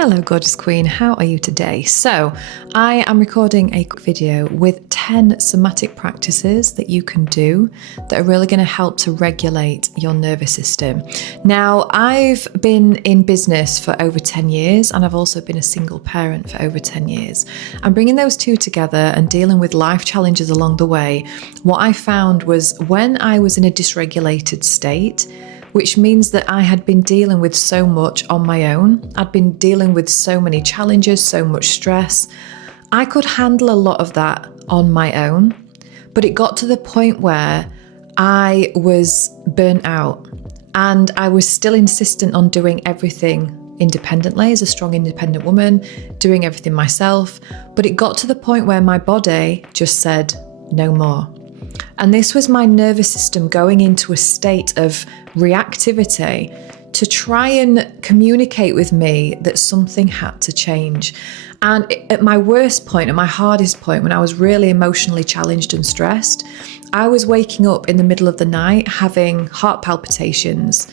Hello gorgeous queen, how are you today? So I am recording a quick video with 10 somatic practices that you can do that are really going to help to regulate your nervous system. Now, I've been in business for over 10 years and I've also been a single parent for over 10 years. And bringing those two together and dealing with life challenges along the way, what I found was when I was in a dysregulated state, which means that I had been dealing with so much on my own. I'd been dealing with so many challenges, so much stress. I could handle a lot of that on my own, but it got to the point where I was burnt out and I was still insistent on doing everything independently as a strong, independent woman, doing everything myself. But it got to the point where my body just said, no more. And this was my nervous system going into a state of reactivity to try and communicate with me that something had to change. And at my worst point, at my hardest point, when I was really emotionally challenged and stressed, I was waking up in the middle of the night having heart palpitations.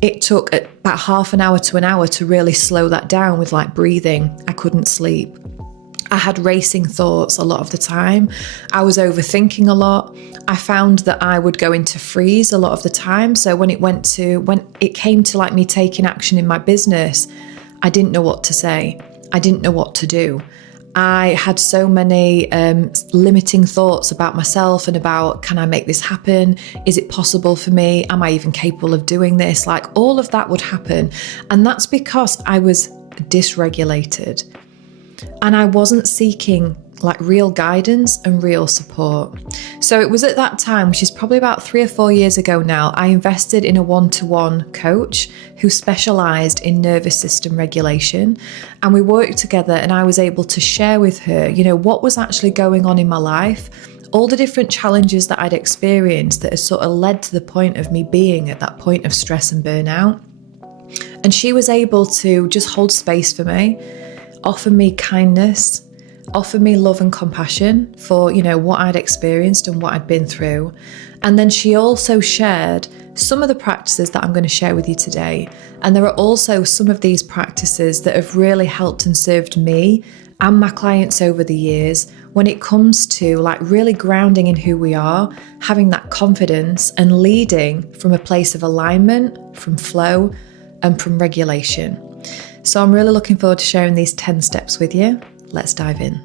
It took about half an hour to an hour to really slow that down with like breathing. I couldn't sleep. I had racing thoughts a lot of the time. I was overthinking a lot. I found that I would go into freeze a lot of the time. So when it came to like me taking action in my business, I didn't know what to say. I didn't know what to do. I had so many limiting thoughts about myself and about, can I make this happen? Is it possible for me? Am I even capable of doing this? Like all of that would happen. And that's because I was dysregulated. And I wasn't seeking like real guidance and real support. So it was at that time, which is probably about 3 or 4 years ago now, I invested in a one-to-one coach who specialized in nervous system regulation. And we worked together and I was able to share with her, what was actually going on in my life, all the different challenges that I'd experienced that had sort of led to the point of me being at that point of stress and burnout. And she was able to just hold space for me, offer me kindness, offer me love and compassion for, what I'd experienced and what I'd been through. And then she also shared some of the practices that I'm going to share with you today. And there are also some of these practices that have really helped and served me and my clients over the years when it comes to like really grounding in who we are, having that confidence and leading from a place of alignment, from flow and from regulation. So I'm really looking forward to sharing these 10 steps with you. Let's dive in.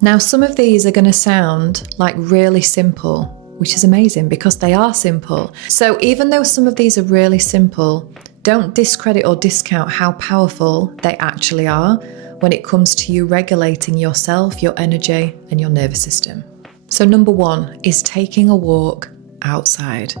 Now, some of these are going to sound like really simple, which is amazing because they are simple. So even though some of these are really simple, don't discredit or discount how powerful they actually are when it comes to you regulating yourself, your energy, and your nervous system. So number 1 is taking a walk outside.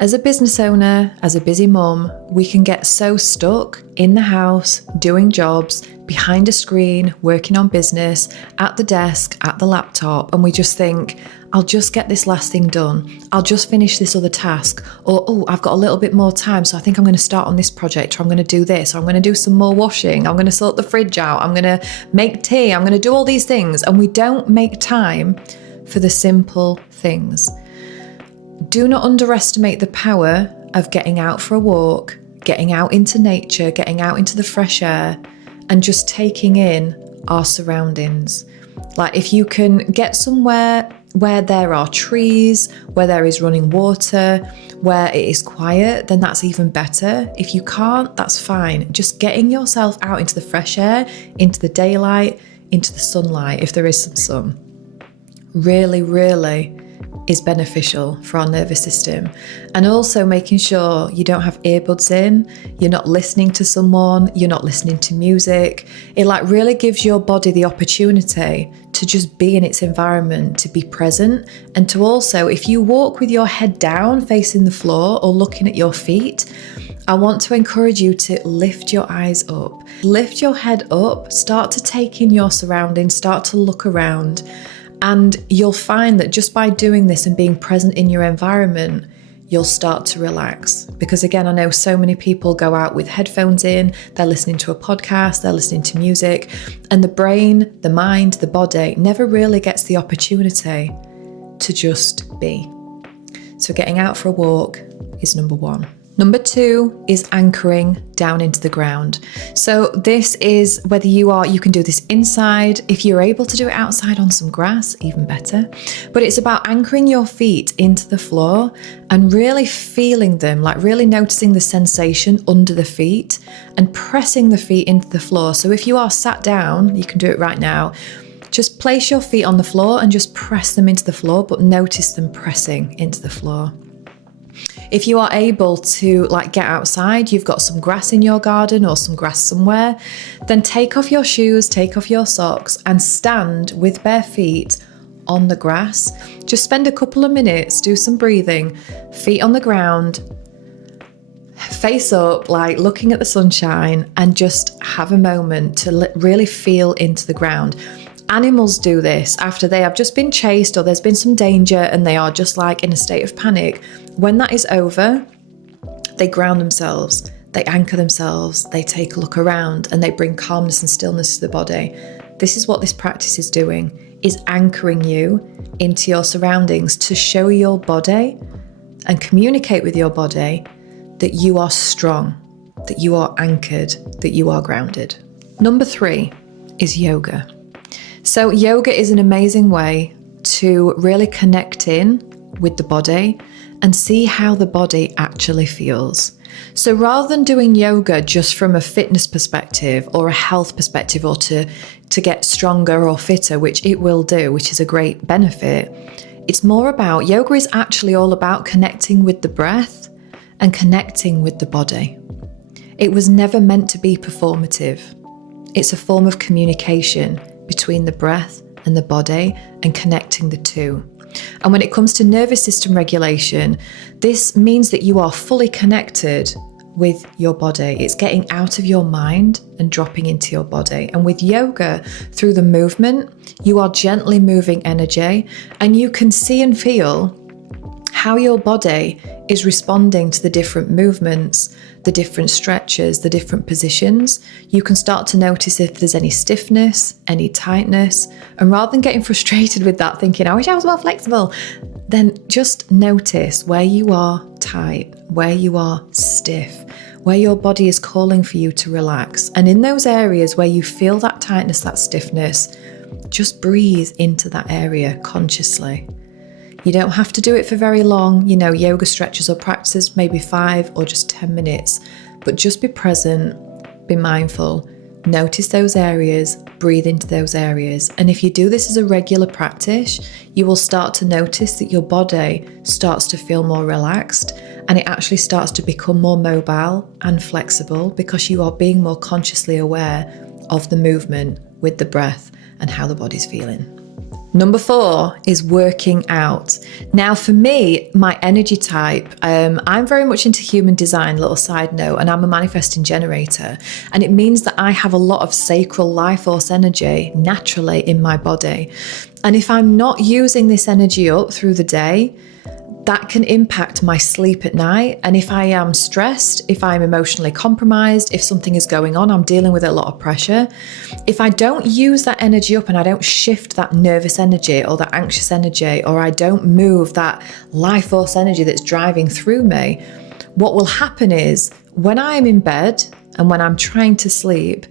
As a business owner, as a busy mum, we can get so stuck in the house, doing jobs, behind a screen, working on business, at the desk, at the laptop, and we just think, I'll just get this last thing done. I'll just finish this other task. Or, I've got a little bit more time, so I think I'm going to start on this project, or I'm going to do this, or I'm going to do some more washing. I'm going to sort the fridge out. I'm going to make tea. I'm going to do all these things. And we don't make time for the simple things. Do not underestimate the power of getting out for a walk, getting out into nature, getting out into the fresh air, and just taking in our surroundings. Like if you can get somewhere where there are trees, where there is running water, where it is quiet, then that's even better. If you can't, that's fine. Just getting yourself out into the fresh air, into the daylight, into the sunlight, if there is some sun, really is beneficial for our nervous system. And also making sure you don't have earbuds in, you're not listening to someone, you're not listening to music. It like really gives your body the opportunity to just be in its environment, to be present, and to also, if you walk with your head down facing the floor or looking at your feet, I want to encourage you to lift your eyes up, lift your head up, start to take in your surroundings, start to look around. And you'll find that just by doing this and being present in your environment, you'll start to relax. Because again, I know so many people go out with headphones in, they're listening to a podcast, they're listening to music, and the brain, the mind, the body never really gets the opportunity to just be. So getting out for a walk is number 1. Number 2 is anchoring down into the ground. So this is whether you can do this inside. If you're able to do it outside on some grass, even better. But it's about anchoring your feet into the floor and really feeling them, like really noticing the sensation under the feet and pressing the feet into the floor. So if you are sat down, you can do it right now. Just place your feet on the floor and just press them into the floor, but notice them pressing into the floor. If you are able to get outside, you've got some grass in your garden or some grass somewhere, then take off your shoes, take off your socks and stand with bare feet on the grass. Just spend a couple of minutes, do some breathing, feet on the ground, face up, looking at the sunshine, and just have a moment to really feel into the ground. Animals do this after they have just been chased or there's been some danger and they are just in a state of panic. When that is over, they ground themselves, they anchor themselves, they take a look around and they bring calmness and stillness to the body. This is what this practice is doing, is anchoring you into your surroundings to show your body and communicate with your body that you are strong, that you are anchored, that you are grounded. Number 3 is yoga. So yoga is an amazing way to really connect in with the body and see how the body actually feels. So rather than doing yoga just from a fitness perspective or a health perspective or to get stronger or fitter, which it will do, which is a great benefit, it's more about, yoga is actually all about connecting with the breath and connecting with the body. It was never meant to be performative. It's a form of communication between the breath and the body and connecting the two. And when it comes to nervous system regulation, this means that you are fully connected with your body. It's getting out of your mind and dropping into your body. And with yoga, through the movement, you are gently moving energy and you can see and feel how your body is responding to the different movements, the different stretches, the different positions. You can start to notice if there's any stiffness, any tightness, and rather than getting frustrated with that, thinking, I wish I was more flexible, then just notice where you are tight, where you are stiff, where your body is calling for you to relax. And in those areas where you feel that tightness, that stiffness, just breathe into that area consciously. You don't have to do it for very long. Yoga stretches or practices, maybe 5 or just 10 minutes, but just be present, be mindful, notice those areas, breathe into those areas. And if you do this as a regular practice, you will start to notice that your body starts to feel more relaxed and it actually starts to become more mobile and flexible because you are being more consciously aware of the movement with the breath and how the body's feeling. Number 4 is working out. Now for me, my energy type, I'm very much into human design, little side note, and I'm a manifesting generator. And it means that I have a lot of sacral life force energy naturally in my body. And if I'm not using this energy up through the day, that can impact my sleep at night. And if I am stressed, if I'm emotionally compromised, if something is going on, I'm dealing with a lot of pressure. If I don't use that energy up and I don't shift that nervous energy or that anxious energy, or I don't move that life force energy that's driving through me, what will happen is when I'm in bed and when I'm trying to sleep,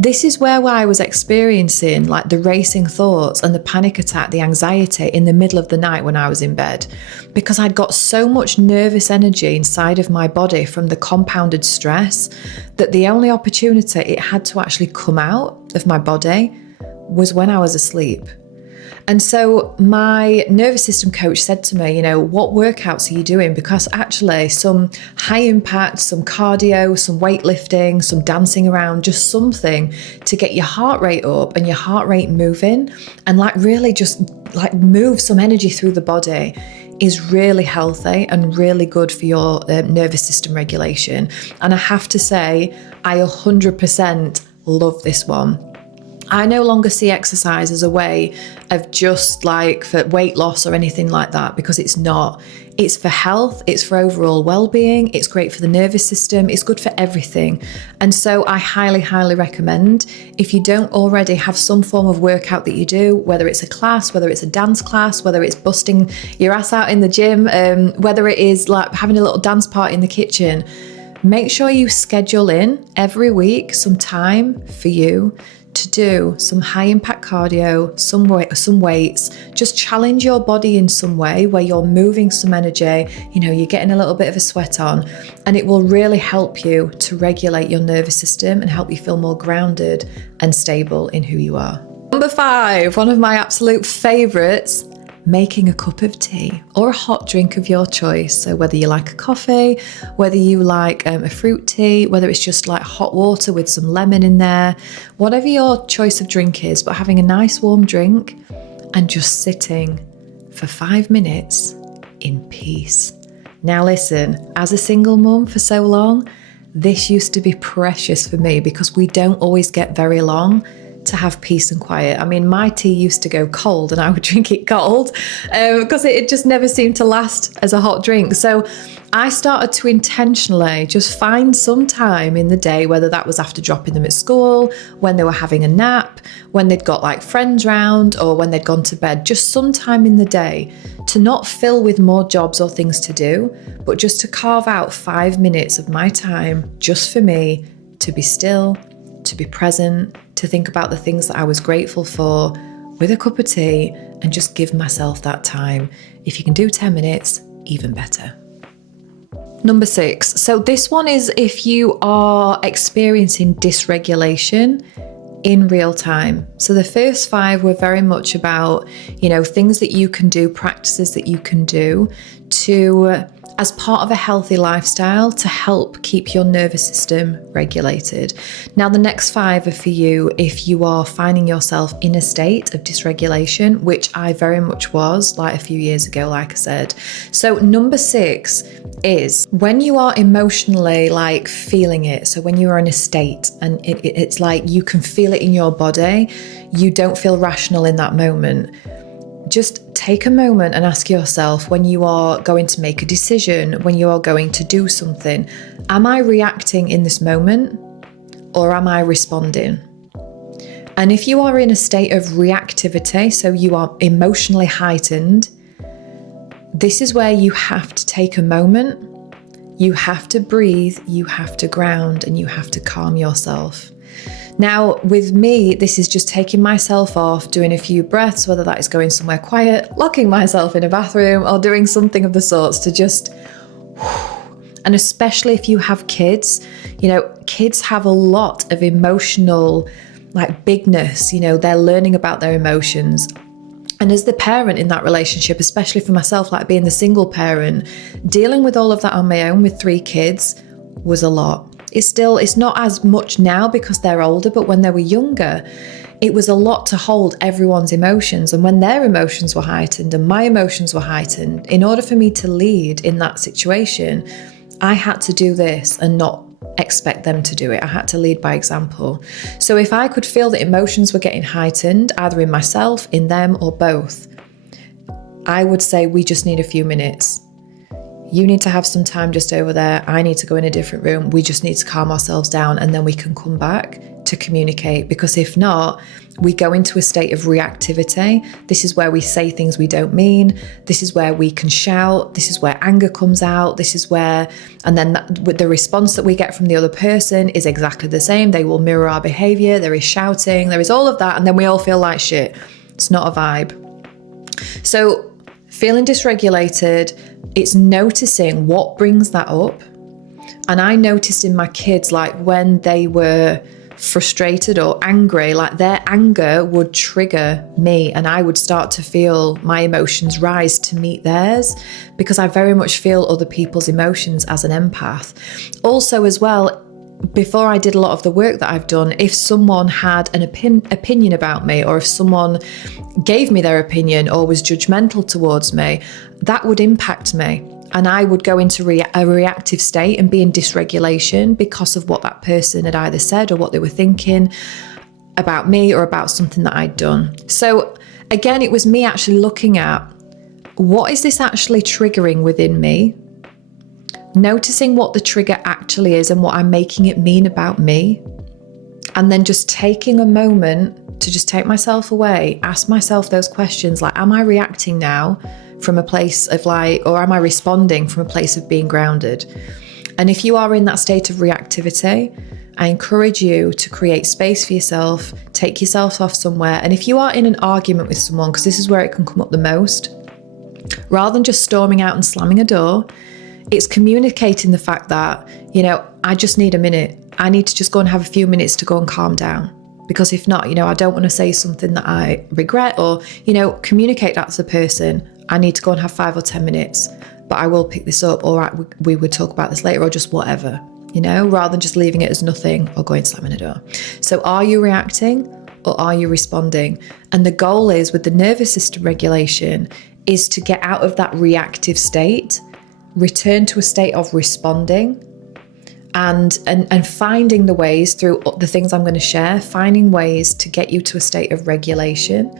this is where I was experiencing the racing thoughts and the panic attack, the anxiety in the middle of the night when I was in bed, because I'd got so much nervous energy inside of my body from the compounded stress that the only opportunity it had to actually come out of my body was when I was asleep. And so my nervous system coach said to me, what workouts are you doing? Because actually some high impact, some cardio, some weightlifting, some dancing around, just something to get your heart rate up and your heart rate moving and really just move some energy through the body is really healthy and really good for your nervous system regulation. And I have to say, I 100% love this one. I no longer see exercise as a way of just like for weight loss or anything like that, because it's not. It's for health, it's for overall well-being, it's great for the nervous system, it's good for everything. And so I highly, highly recommend, if you don't already have some form of workout that you do, whether it's a class, whether it's a dance class, whether it's busting your ass out in the gym, whether it is like having a little dance party in the kitchen, make sure you schedule in every week some time for you to do some high impact cardio, some weights, just challenge your body in some way where you're moving some energy, you're getting a little bit of a sweat on, and it will really help you to regulate your nervous system and help you feel more grounded and stable in who you are. Number 5, one of my absolute favorites, making a cup of tea or a hot drink of your choice. So whether you like a coffee, whether you like a fruit tea, whether it's just like hot water with some lemon in there, whatever your choice of drink is, but having a nice warm drink and just sitting for 5 minutes in peace. Now listen, as a single mum for so long, this used to be precious for me because we don't always get very long to have peace and quiet. I mean, my tea used to go cold and I would drink it cold because it just never seemed to last as a hot drink. So I started to intentionally just find some time in the day, whether that was after dropping them at school, when they were having a nap, when they'd got like friends round, or when they'd gone to bed, just some time in the day to not fill with more jobs or things to do, but just to carve out 5 minutes of my time just for me to be still, to be present, to think about the things that I was grateful for with a cup of tea, and just give myself that time. If you can do 10 minutes, even better. Number 6. So this one is if you are experiencing dysregulation in real time. So the first 5 were very much about, things that you can do, practices that you can do to as part of a healthy lifestyle to help keep your nervous system regulated. Now, the next 5 are for you if you are finding yourself in a state of dysregulation, which I very much was like a few years ago, like I said. So number 6 is when you are emotionally like feeling it. So when you are in a state and it's like you can feel it in your body, you don't feel rational in that moment. Just take a moment and ask yourself, when you are going to make a decision, when you are going to do something, am I reacting in this moment or am I responding? And if you are in a state of reactivity, so you are emotionally heightened, this is where you have to take a moment, you have to breathe, you have to ground, and you have to calm yourself. Now, with me, this is just taking myself off, doing a few breaths, whether that is going somewhere quiet, locking myself in a bathroom, or doing something of the sorts to just, and especially if you have kids, kids have a lot of emotional, like bigness, they're learning about their emotions. And as the parent in that relationship, especially for myself, like being the single parent, dealing with all of that on my own with 3 kids was a lot. It's not as much now because they're older, but when they were younger, it was a lot to hold everyone's emotions. And when their emotions were heightened and my emotions were heightened, in order for me to lead in that situation, I had to do this and not expect them to do it. I had to lead by example. So if I could feel that emotions were getting heightened, either in myself, in them, or both, I would say we just need a few minutes. You need to have some time just over there. I need to go in a different room. We just need to calm ourselves down and then we can come back to communicate. Because if not, we go into a state of reactivity. This is where we say things we don't mean. This is where we can shout. This is where anger comes out. This is where, and then with the response that we get from the other person is exactly the same. They will mirror our behavior. There is shouting. There is all of that. And then we all feel like shit. It's not a vibe. So feeling dysregulated, it's noticing what brings that up. And I noticed in my kids, like when they were frustrated or angry, like their anger would trigger me and I would start to feel my emotions rise to meet theirs, because I very much feel other people's emotions as an empath. Also as well, before I did a lot of the work that I've done, if someone had an opinion about me, or if someone gave me their opinion or was judgmental towards me, that would impact me. And I would go into a reactive state and be in dysregulation because of what that person had either said or what they were thinking. about me or about something that I'd done. So again, it was me actually looking at, what is this actually triggering within me? Noticing what the trigger actually is and what I'm making it mean about me. And then just taking a moment to just take myself away, ask myself those questions like, am I reacting now from a place of like, or am I responding from a place of being grounded? And if you are in that state of reactivity, I encourage you to create space for yourself, take yourself off somewhere. And if you are in an argument with someone, because this is where it can come up the most, rather than just storming out and slamming a door, it's communicating the fact that, you know, I just need a minute. I need to just go and have a few minutes to go and calm down. Because if not, you know, I don't want to say something that I regret, or, you know, communicate that to the person. I need to go and have 5 or 10 minutes, but I will pick this up. All right, we would talk about this later, or just whatever, you know, rather than just leaving it as nothing or going slamming a door. So are you reacting or are you responding? And the goal is, with the nervous system regulation, is to get out of that reactive state, return to a state of responding, and finding the ways through the things I'm going to share, finding ways to get you to a state of regulation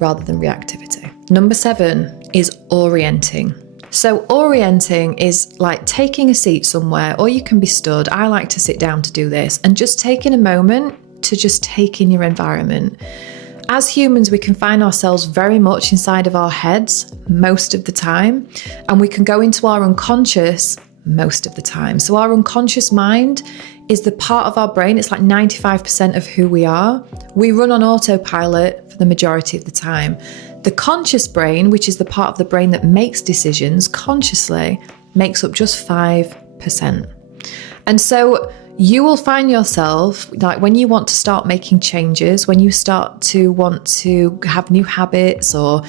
rather than reactivity. Number 7 is orienting. So orienting is like taking a seat somewhere, or you can be stood. I like to sit down to do this, and just taking a moment to just take in your environment. As humans, we can find ourselves very much inside of our heads most of the time, and we can go into our unconscious most of the time. So our unconscious mind is the part of our brain, it's like 95% of who we are. We run on autopilot for the majority of the time. The conscious brain, which is the part of the brain that makes decisions consciously, makes up just 5%. And so you will find yourself, like when you want to start making changes, when you start to want to have new habits, or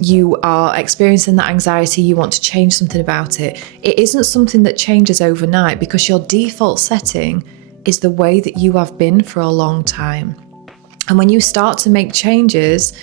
you are experiencing that anxiety, you want to change something about it, it isn't something that changes overnight, because your default setting is the way that you have been for a long time. And when you start to make changes,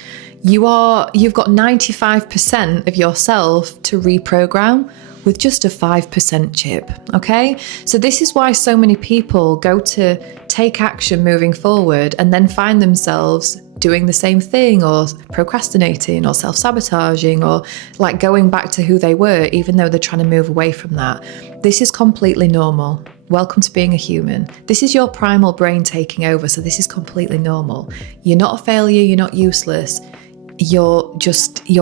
you've got 95% of yourself to reprogram with just a 5% chip, okay? So this is why so many people go to take action moving forward and then find themselves doing the same thing, or procrastinating, or self-sabotaging, or like going back to who they were, even though they're trying to move away from that. This is completely normal. Welcome to being a human. This is your primal brain taking over, so this is completely normal. You're not a failure, you're not useless. You're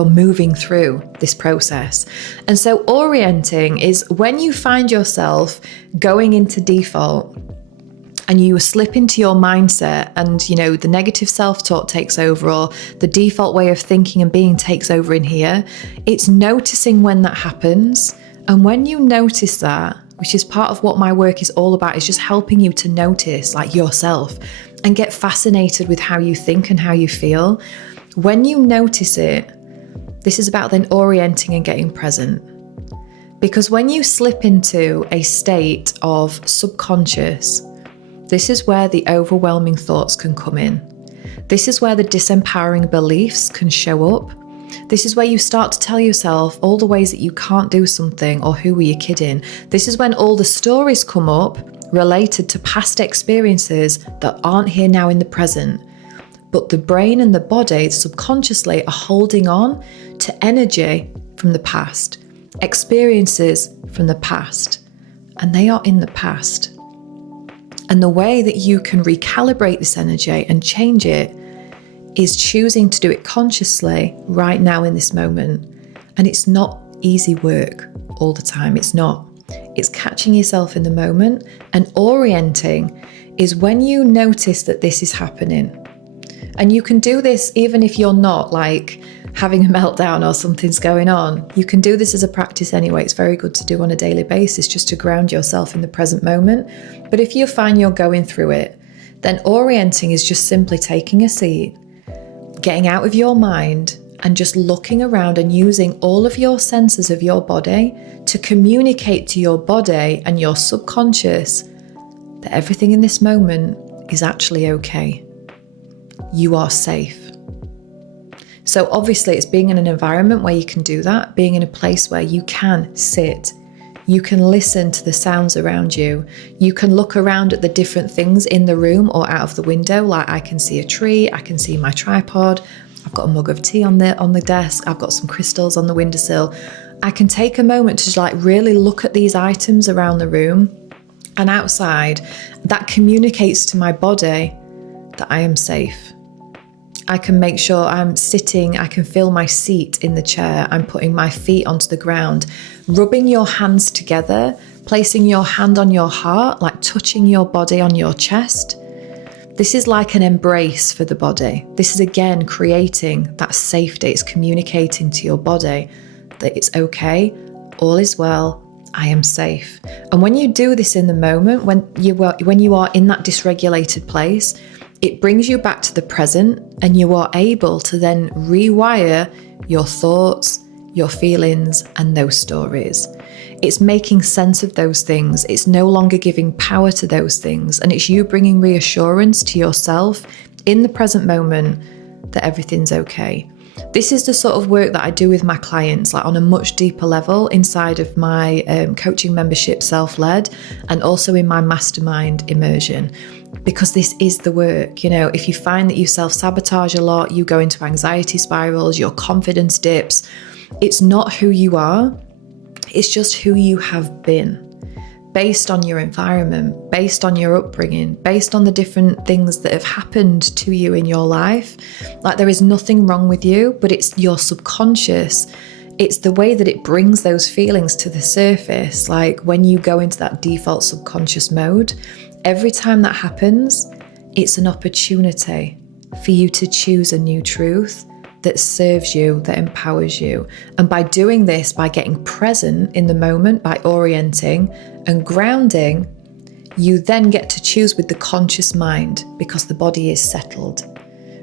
moving through this process. And so orienting is when you find yourself going into default and you slip into your mindset, and you know the negative self-talk takes over, or the default way of thinking and being takes over in here. It's noticing when that happens. And when you notice that, which is part of what my work is all about, is just helping you to notice like yourself and get fascinated with how you think and how you feel. When you notice it, this is about then orienting and getting present. Because when you slip into a state of subconscious, this is where the overwhelming thoughts can come in. This is where the disempowering beliefs can show up. This is where you start to tell yourself all the ways that you can't do something, or who were you kidding? This is when all the stories come up related to past experiences that aren't here now in the present. But the brain and the body subconsciously are holding on to energy from the past, experiences from the past, and they are in the past. And the way that you can recalibrate this energy and change it is choosing to do it consciously right now in this moment. And it's not easy work all the time. It's not. It's catching yourself in the moment, and orienting is when you notice that this is happening. And you can do this even if you're not like having a meltdown or something's going on. You can do this as a practice anyway. It's very good to do on a daily basis, just to ground yourself in the present moment. But if you find you're going through it, then orienting is just simply taking a seat, getting out of your mind, and just looking around and using all of your senses of your body to communicate to your body and your subconscious that everything in this moment is actually okay. You are safe. So obviously it's being in an environment where you can do that, being in a place where you can sit, You can listen to the sounds around you. You can look around at the different things in the room or out of the window. Like I can see a tree, I can see my tripod, I've got a mug of tea on the desk, I've got some crystals on the windowsill. I can take a moment to like really look at these items around the room and outside. That communicates to my body that I am safe. I can make sure I'm sitting, I can feel my seat in the chair, I'm putting my feet onto the ground, rubbing your hands together, placing your hand on your heart, like touching your body on your chest. This is like an embrace for the body. This is again creating that safety. It's communicating to your body that it's okay, all is well, I am safe. And when you do this in the moment, when you are in that dysregulated place, it brings you back to the present, and you are able to then rewire your thoughts, your feelings, and those stories. It's making sense of those things. It's no longer giving power to those things. And it's you bringing reassurance to yourself in the present moment that everything's okay. This is the sort of work that I do with my clients, like on a much deeper level inside of my coaching membership, Self-Led, and also in my mastermind immersion. Because this is the work. You know, if you find that you self-sabotage a lot, you go into anxiety spirals, your confidence dips, it's not who you are, it's just who you have been, based on your environment, based on your upbringing, based on the different things that have happened to you in your life. Like there is nothing wrong with you, but it's your subconscious. It's the way that it brings those feelings to the surface. Like when you go into that default subconscious mode, every time that happens, it's an opportunity for you to choose a new truth that serves you, that empowers you. And by doing this, by getting present in the moment, by orienting and grounding, you then get to choose with the conscious mind because the body is settled,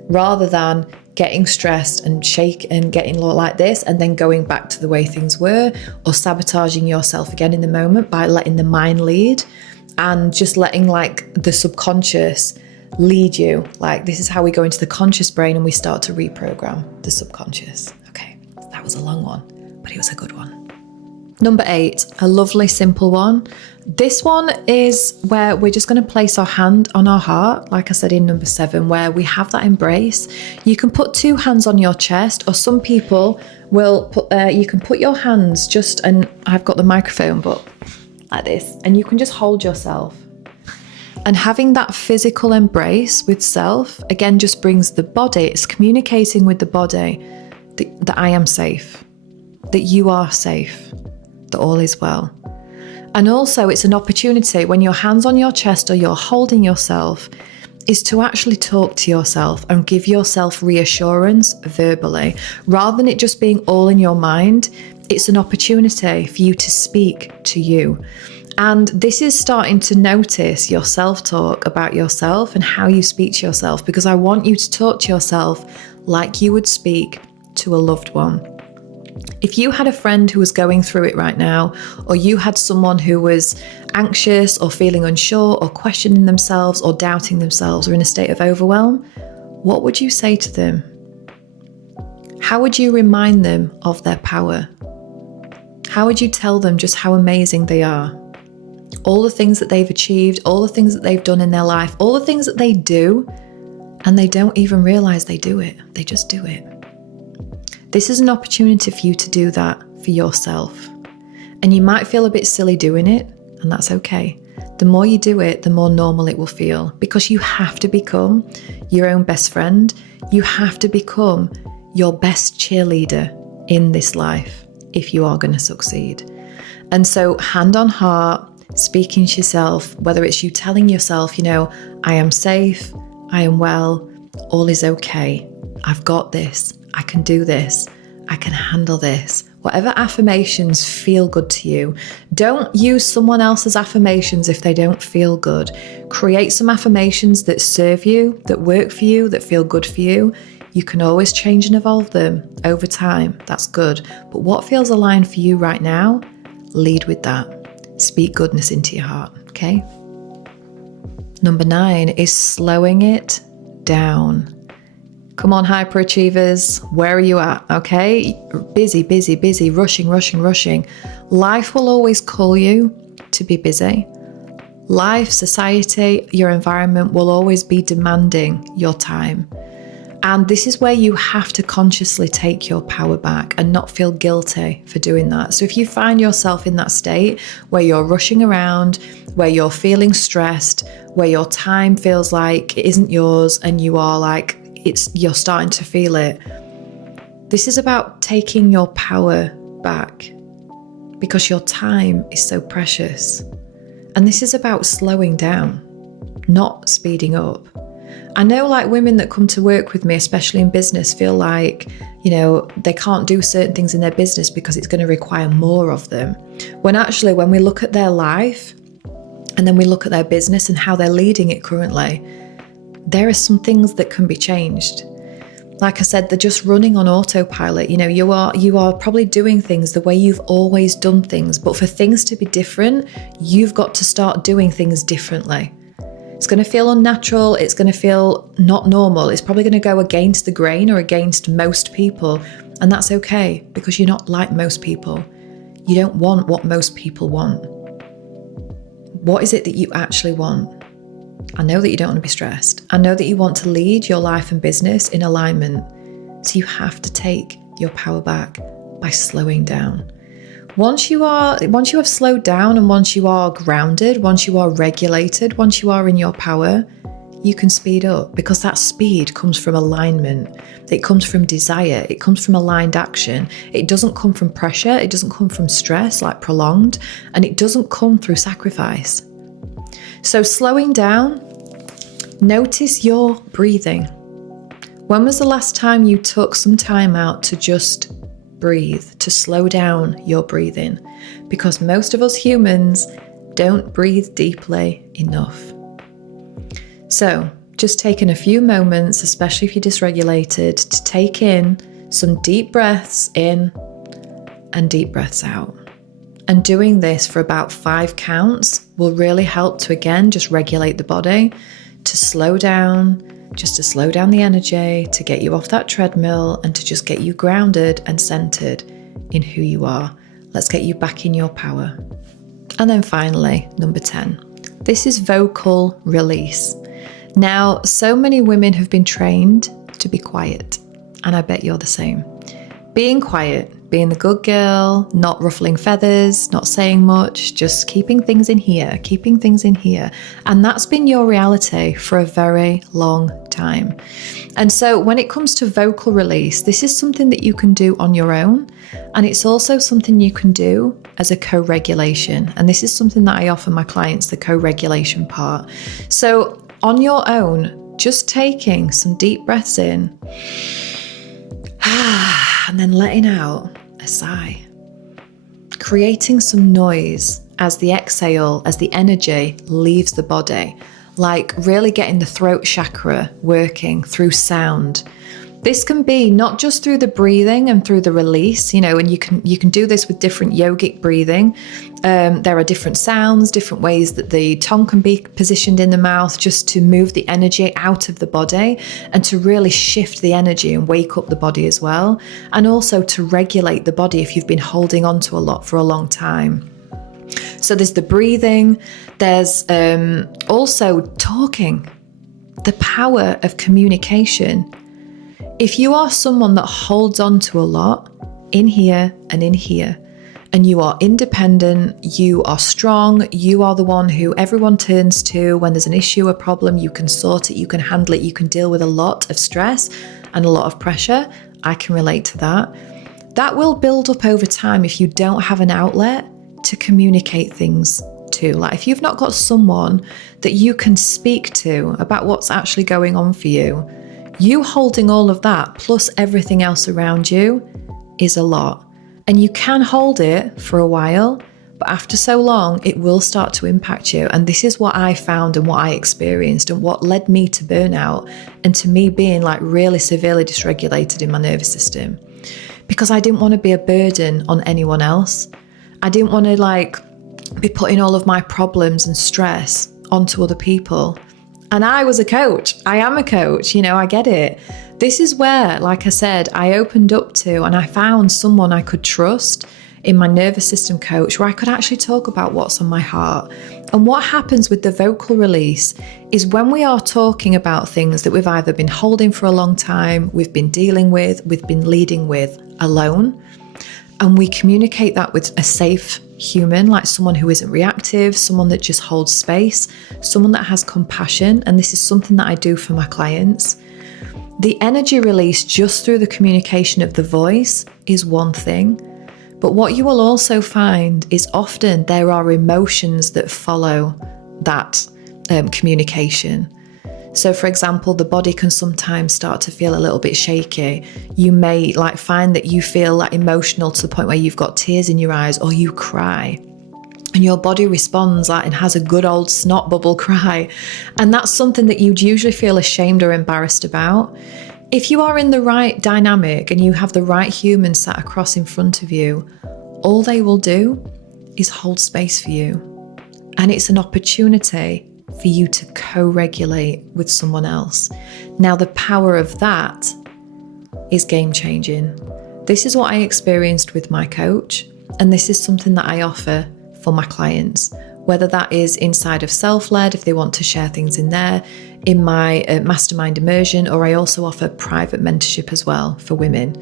rather than getting stressed and shake and getting like this and then going back to the way things were, or sabotaging yourself again in the moment by letting the mind lead and just letting like the subconscious lead you. Like this is how we go into the conscious brain and we start to reprogram the subconscious. Okay, that was a long one, but it was a good one. Number 8, a lovely simple one. This one is where we're just going to place our hand on our heart, like I said in number 7, where we have that embrace. You can put 2 hands on your chest, or some people will put, you can put your hands just, and I've got the microphone, but like this, and you can just hold yourself. And having that physical embrace with self, again, just brings the body, it's communicating with the body that I am safe, that you are safe, that all is well. And also it's an opportunity when your hands on your chest or you're holding yourself, is to actually talk to yourself and give yourself reassurance verbally, rather than it just being all in your mind. It's an opportunity for you to speak to you. And this is starting to notice your self-talk about yourself and how you speak to yourself, because I want you to talk to yourself like you would speak to a loved one. If you had a friend who was going through it right now, or you had someone who was anxious or feeling unsure or questioning themselves or doubting themselves or in a state of overwhelm, what would you say to them? How would you remind them of their power? How would you tell them just how amazing they are? All the things that they've achieved, all the things that they've done in their life, all the things that they do, and they don't even realize they do it. They just do it. This is an opportunity for you to do that for yourself. And you might feel a bit silly doing it, and that's okay. The more you do it, the more normal it will feel, because you have to become your own best friend. You have to become your best cheerleader in this life if you are going to succeed. And so hand on heart, speaking to yourself, whether it's you telling yourself, you know, I am safe, I am well, all is okay, I've got this, I can do this, I can handle this. Whatever affirmations feel good to you. Don't use someone else's affirmations if they don't feel good. Create some affirmations that serve you, that work for you, that feel good for you. You can always change and evolve them over time. That's good. But what feels aligned for you right now, lead with that. Speak goodness into your heart, okay? Number 9 is slowing it down. Come on, hyperachievers, where are you at? Okay, busy, busy, busy, rushing, rushing, rushing. Life will always call you to be busy. Life, society, your environment will always be demanding your time. And this is where you have to consciously take your power back and not feel guilty for doing that. So if you find yourself in that state where you're rushing around, where you're feeling stressed, where your time feels like it isn't yours and you are like, you're starting to feel it, this is about taking your power back because your time is so precious. And this is about slowing down, not speeding up. I know like women that come to work with me, especially in business, feel like, they can't do certain things in their business because it's going to require more of them. When actually, when we look at their life and then we look at their business and how they're leading it currently, there are some things that can be changed. Like I said, they're just running on autopilot. You are probably doing things the way you've always done things, but for things to be different, you've got to start doing things differently. It's going to feel unnatural. It's going to feel not normal. It's probably going to go against the grain or against most people. And that's okay because you're not like most people. You don't want what most people want. What is it that you actually want? I know that you don't want to be stressed. I know that you want to lead your life and business in alignment. So you have to take your power back by slowing down. Once you have slowed down and once you are grounded, once you are regulated, once you are in your power, you can speed up because that speed comes from alignment. It comes from desire. It comes from aligned action. It doesn't come from pressure. It doesn't come from stress, like prolonged, and it doesn't come through sacrifice. So slowing down, notice your breathing. When was the last time you took some time out to just breathe, to slow down your breathing? Because most of us humans don't breathe deeply enough. So just taking a few moments, especially if you're dysregulated, to take in some deep breaths in and deep breaths out. And doing this for about 5 counts will really help to, again, just regulate the body, to slow down, just to slow down the energy, to get you off that treadmill and to just get you grounded and centered in who you are. Let's get you back in your power. And then finally, number 10, this is vocal release. Now, so many women have been trained to be quiet, and I bet you're the same. Being quiet, being the good girl, not ruffling feathers, not saying much, just keeping things in here. And that's been your reality for a very long time. And so when it comes to vocal release, this is something that you can do on your own. And it's also something you can do as a co-regulation. And this is something that I offer my clients, the co-regulation part. So on your own, just taking some deep breaths in, and then letting out a sigh. Creating some noise as the exhale, as the energy leaves the body, like really getting the throat chakra working through sound. This can be not just through the breathing and through the release, and you can do this with different yogic breathing. There are different sounds, different ways that the tongue can be positioned in the mouth just to move the energy out of the body and to really shift the energy and wake up the body as well. And also to regulate the body if you've been holding on to a lot for a long time. So there's the breathing, there's also talking, the power of communication. If you are someone that holds on to a lot in here, and you are independent, you are strong, you are the one who everyone turns to when there's an issue, a problem, you can sort it, you can handle it, you can deal with a lot of stress and a lot of pressure, I can relate to that. That will build up over time if you don't have an outlet to communicate things to. Like if you've not got someone that you can speak to about what's actually going on for you, you holding all of that plus everything else around you is a lot. And you can hold it for a while, but after so long, it will start to impact you. And this is what I found and what I experienced and what led me to burnout and to me being like really severely dysregulated in my nervous system. Because I didn't want to be a burden on anyone else. I didn't want to be putting all of my problems and stress onto other people. And I was a coach. I am a coach, I get it. This is where, like I said, I opened up to and I found someone I could trust in my nervous system coach, where I could actually talk about what's on my heart. And what happens with the vocal release is when we are talking about things that we've either been holding for a long time, we've been dealing with, we've been leading with alone, and we communicate that with a safe human, like someone who isn't reactive, someone that just holds space, someone that has compassion. And this is something that I do for my clients. The energy release just through the communication of the voice is one thing. But what you will also find is often there are emotions that follow that communication. So for example, the body can sometimes start to feel a little bit shaky. You may find that you feel emotional to the point where you've got tears in your eyes, or you cry. And your body responds and has a good old snot bubble cry. And that's something that you'd usually feel ashamed or embarrassed about. If you are in the right dynamic and you have the right human sat across in front of you, all they will do is hold space for you. And it's an opportunity for you to co-regulate with someone else. Now, the power of that is game-changing. This is what I experienced with my coach, and this is something that I offer for my clients, whether that is inside of Self-Led, if they want to share things in there, in my mastermind immersion, or I also offer private mentorship as well for women.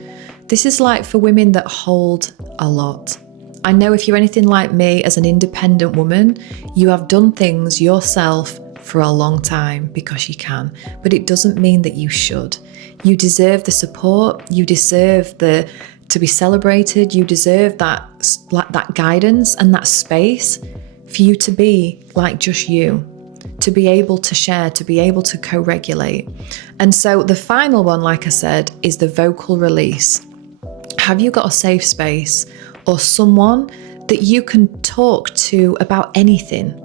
This is for women that hold a lot. I know if you're anything like me as an independent woman, you have done things yourself for a long time because you can, but it doesn't mean that you should. You deserve the support, you deserve to be celebrated, you deserve that guidance and that space for you to be just you, to be able to share, to be able to co-regulate. And so the final one, like I said, is the vocal release. Have you got a safe space or someone that you can talk to about anything?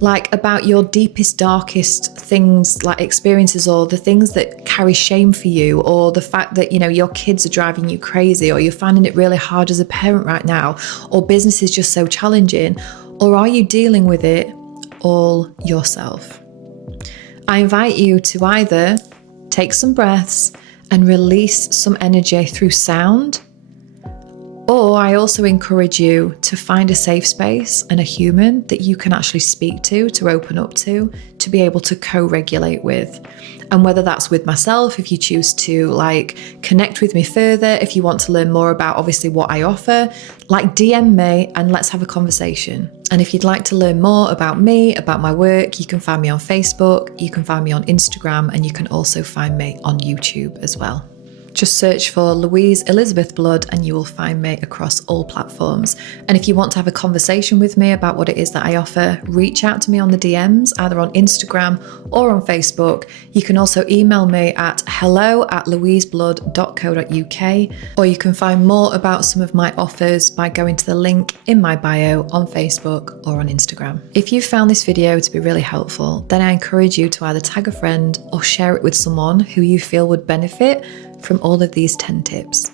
About your deepest, darkest things, experiences, or the things that carry shame for you, or the fact that, your kids are driving you crazy, or you're finding it really hard as a parent right now, or business is just so challenging, or are you dealing with it all yourself? I invite you to either take some breaths and release some energy through sound, or I also encourage you to find a safe space and a human that you can actually speak to open up to be able to co-regulate with. And whether that's with myself, if you choose to connect with me further, if you want to learn more about obviously what I offer, DM me and let's have a conversation. And if you'd like to learn more about me, about my work, you can find me on Facebook, you can find me on Instagram, and you can also find me on YouTube as well. Just search for Louise Elizabeth Blood and you will find me across all platforms. And if you want to have a conversation with me about what it is that I offer, reach out to me on the DMs, either on Instagram or on Facebook. You can also email me at hello@louiseblood.co.uk, or you can find more about some of my offers by going to the link in my bio on Facebook or on Instagram. If you found this video to be really helpful, then I encourage you to either tag a friend or share it with someone who you feel would benefit from all of these 10 tips.